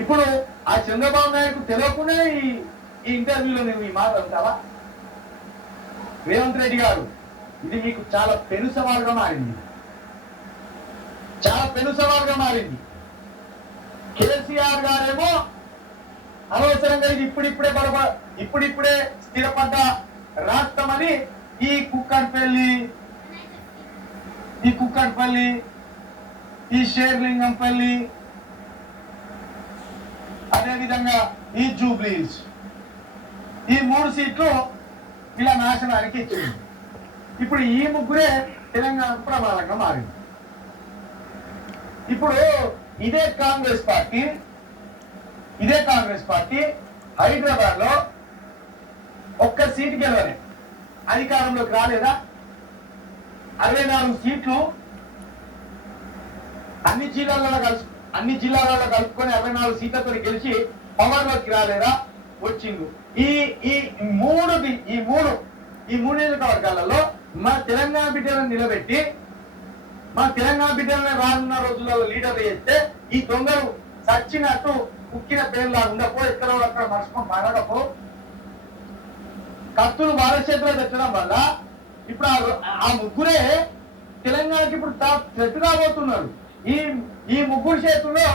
ఇప్పుడు ఆ చంద్రబాబు నాయుడు తెలియకుండా ఈ ఈ ఇంటర్వ్యూలో నువ్వు ఈ మాట అంటావా? రేవంత్ రెడ్డి గారు ఇది మీకు చాలా పెను సవాలుగా మారింది. చాలా పెను సవాలుగా మారింది. కేసీఆర్ గారేమో అనవసరంగా ఇది ఇప్పుడిప్పుడే బడబ ఇప్పుడిప్పుడే స్థిరపడ్డ రాష్ట్రమని ఈ కుక్కన్పల్లి ఈ కుక్కన్పల్లి ఈ షేర్లింగంపల్లి అదేవిధంగా ఈ జూబ్లీస్ ఈ మూడు సీట్లు ఇలా నాశనానికి ఇచ్చింది. ఇప్పుడు ఈ ముగ్గురే తెలంగాణ ప్రమాదంగా మారింది. ఇప్పుడు ఇదే కాంగ్రెస్ పార్టీ ఇదే కాంగ్రెస్ పార్టీ హైదరాబాద్లో ఒక్క సీటు గెలవలే. అధికారంలోకి రాలేదా? అరవై నాలుగు సీట్లు అన్ని జిల్లాలలో కలుసు అన్ని జిల్లాలలో కలుపుకొని అరవై నాలుగు సీట్లతో గెలిచి పవర్లోకి రాలేదా? వచ్చింది. ఈ ఈ మూడు ఈ మూడు ఈ మూడు నియోజకవర్గాలలో మా తెలంగాణ బిడ్డలను నిలబెట్టి మా తెలంగాణ బిడ్డలను రానున్న రోజులలో లీడర్ చేస్తే ఈ దొంగలు చచ్చినట్టు కుక్కిన పేర్లా ఉండపో ఎక్కడో అక్కడ మర్చిపో మారడపో కత్తులు వాళ్ళ చేతిలో పెట్టడం వల్ల ఇప్పుడు ఆ- ఆ ముగ్గురే తెలంగాణకి ఇప్పుడు టాప్ రాబోతున్నారు ఈ ఈ ముగ్గురు చేతుల్లో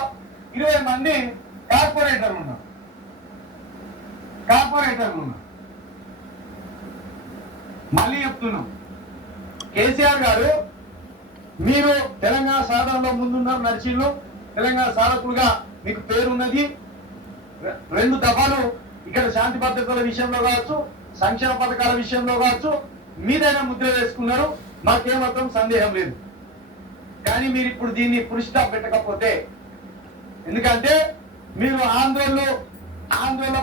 ఇరవై మంది కార్పొరేటర్లు ఉన్నారు. కార్పొరేటర్లు ఉన్నారు. మళ్ళీ చెప్తున్నాం. కేసీఆర్ గారు మీరు తెలంగాణ సాధనలో ముందున్నారు నర్సీలు తెలంగాణ సాధకులుగా మీకు పేరున్నది. రెండు దఫాలు ఇక్కడ శాంతి భద్రతల విషయంలో కావచ్చు సంక్షేమ పథకాల విషయంలో కావచ్చు మీదైనా ముద్ర వేసుకున్నారు. మాకేమాత్రం సందేహం లేదు. కానీ మీరు ఇప్పుడు దీన్ని పురుషుతా పెట్టకపోతే ఎందుకంటే మీరు ఆంధ్రలో ఆంధ్రలో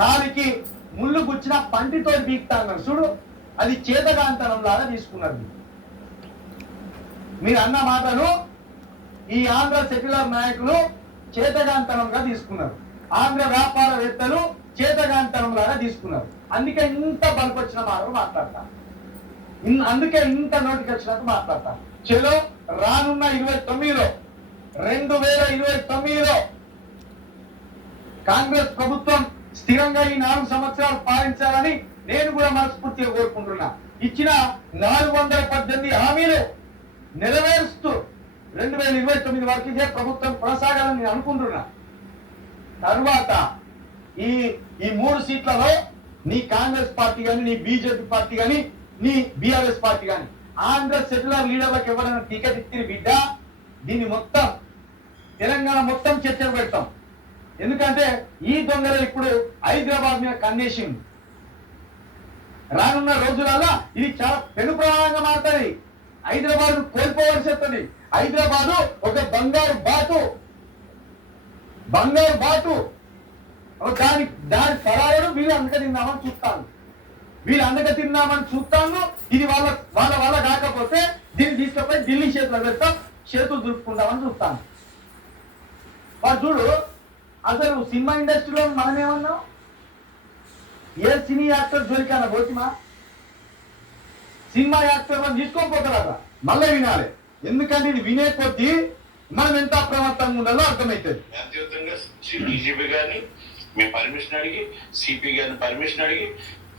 కాలికి ముళ్ళు గుచ్చిన పంటితో బీక్తా అన్నారు చూడు అది చేతగాంతరం లాగా తీసుకున్నారు మీరు. అన్న మాటలు ఈ ఆంధ్ర సెక్యులర్ నాయకులు చేతగాంతరంగా తీసుకున్నారు. ఆంధ్ర వ్యాపారవేత్తలు చేతగాంతనం లాగా తీసుకున్నారు. అందుకే ఇంత బలపొచ్చిన మాటలు మాట్లాడతారు. అందుకే ఇంత నోటికి వచ్చినట్టు మాట్లాడతారు. చలో రానున్న ఇరవై తొమ్మిదిలో రెండు వేల ఇరవై తొమ్మిదిలో కాంగ్రెస్ ప్రభుత్వం స్థిరంగా ఈ నాలుగు సంవత్సరాలు పాలించాలని నేను కూడా మనస్ఫూర్తిగా కోరుకుంటున్నా. ఇచ్చిన నాలుగు వందల పద్దెనిమిది హామీలు నెరవేరుస్తూ రెండు వేల ఇరవై తొమ్మిది వరకు ఇదే ప్రభుత్వం కొనసాగాలని నేను అనుకుంటున్నా. తర్వాత ఈ ఈ మూడు సీట్లలో నీ కాంగ్రెస్ పార్టీ కానీ నీ బీజేపీ పార్టీ కానీ నీ బీఆర్ఎస్ పార్టీ కానీ ఆంధ్ర సెటిలర్ లీడర్లకు ఎవరైనా టికెట్ ఇచ్చిన బిడ్డ దీన్ని మొత్తం తెలంగాణ మొత్తం చర్చలు పెడతాం. ఎందుకంటే ఈ దొంగలు ఇప్పుడు హైదరాబాద్ మీద కన్నేసింది రానున్న రోజులలో ఇది చాలా పెను ప్రమాణంగా మారుతుంది. హైదరాబాద్ కోల్పోవలసి వస్తుంది. హైదరాబాద్ ఒక బంగారు బాటు. బంగారు బాటు. ఒక దాని దాని ఫలాలను వీళ్ళు అందుకని తిందామని చూస్తాను వీళ్ళు అందక తిన్నామని చూస్తాను. ఇది వాళ్ళ వాళ్ళ వల్ల కాకపోతే దీన్ని తీసుకుపోయి ఢిల్లీ చేతిలో పెడతాం చేతులు దులుపుకుందామని చూస్తాను. వాడు చూడు అసలు సినిమా ఇండస్ట్రీలో మనం ఏమన్నాం ఏ సినీ యాక్టర్ జోలికన్నా పోతిమా సినిమా యాక్టర్ మనం తీసుకోకపోతారా మళ్ళీ వినాలి. ఎందుకంటే ఇది వినే కొద్దీ మనం ఎంత అప్రమత్తంగా ఉండాలో అర్థమవుతుంది. శాంతియుతంగా డీజీపీ గారిని మేము పర్మిషన్ అడిగి సిపి గారిని పర్మిషన్ అడిగి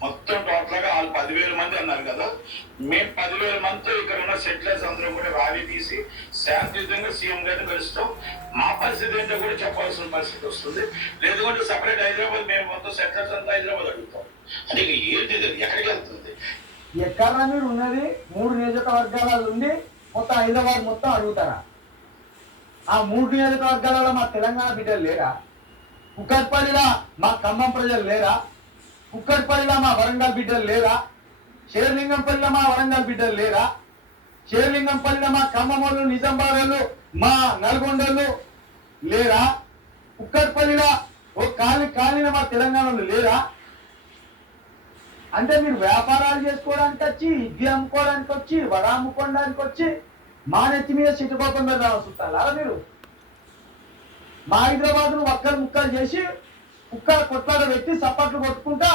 మొత్తం టోటల్గా వాళ్ళు పదివేల మంది అన్నారు కదా. మేము పదివేల మందితో ఇక్కడ ఉన్న సెటిలర్స్ అందరం కూడా ర్యాలీ తీసి శాంతియుతంగా సీఎం గారిని కలుస్తాం. మా పరిస్థితి ఏంటో కూడా చెప్పాల్సిన పరిస్థితి వస్తుంది. లేదంటే సపరేట్ హైదరాబాద్ మేము మొత్తం సెటిలర్స్ అంతా హైదరాబాద్ అడుగుతాం. అంటే ఏది ఏంటి ఎక్కడికి వెళ్తుంది? ఎక్కడ ఉన్నది మూడు నియోజకవర్గాల ఉండి మొత్తం హైదరాబాద్ మొత్తం అడుగుతారా? ఆ మూడు నియోజకవర్గాలలో మా తెలంగాణ బిడ్డలు లేరా? కుక్కట్పల్లిలో మా ఖమ్మం ప్రజలు లేరా? కుక్కట్పల్లిలో మా వరంగల్ బిడ్డలు లేరా? షేర్లింగంపల్లిలో మా వరంగల్ బిడ్డలు లేరా? షేర్లింగంపల్లిలో మా ఖమ్మం నిజామాబాద్ మా నల్గొండలు లేరా? కుక్కట్పల్లిలో ఓ కాలి కాలిన మా తెలంగాణలో లేరా? అంటే మీరు వ్యాపారాలు చేసుకోవడానికి వచ్చి ఇడ్లీ అమ్ముకోవడానికి వచ్చి వడ అమ్ముకోవడానికి వచ్చి మా నెత్తి మీద చిట్టుకోపం మీద మీరు? మా హైదరాబాద్ను ఒక్కరు ముక్కలు చేసి కుక్కల కొట్లాడ పెట్టి సప్పట్లు కొట్టుకుంటా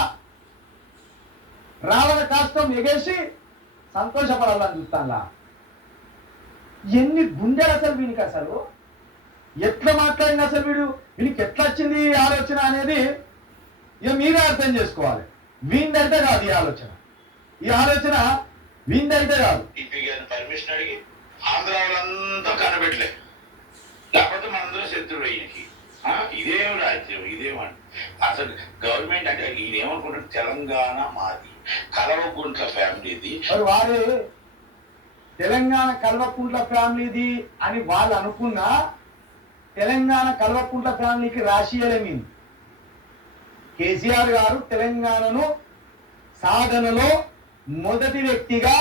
రావణ కాష్టం ఎగేసి సంతోషపడాలని చూస్తానులా ఎన్ని గుండెలు అసలు వీనికి అసలు? ఎట్లా మాట్లాడింది అసలు వీడు? వీనికి ఎట్లా వచ్చింది ఈ ఆలోచన అనేది ఇక మీరే అర్థం చేసుకోవాలి. వీందంటే కాదు ఈ ఆలోచన. ఈ ఆలోచన వీందంటే కాదు. పర్మిషన్ అడిగి ఆంధ్ర వాళ్ళంతా కనబెట్టలే. లేకపోతే మనందరం శత్రుడు ఈయనకి. ఇదేం రాజ్యం ఇదేమని అసలు గవర్నమెంట్ అంటే ఈయన ఏమనుకుంటాడు తెలంగాణ మాది. కలవకుంట్ల ఫ్యామిలీది. వారు తెలంగాణ కల్వకుంట్ల ఫ్యామిలీది అని వాళ్ళు అనుకున్నా తెలంగాణ కల్వకుంట్ల ఫ్యామిలీకి రాసియలేమింది కేసీఆర్ గారు తెలంగాణను సాధనలో మొదటి వ్యక్తిగా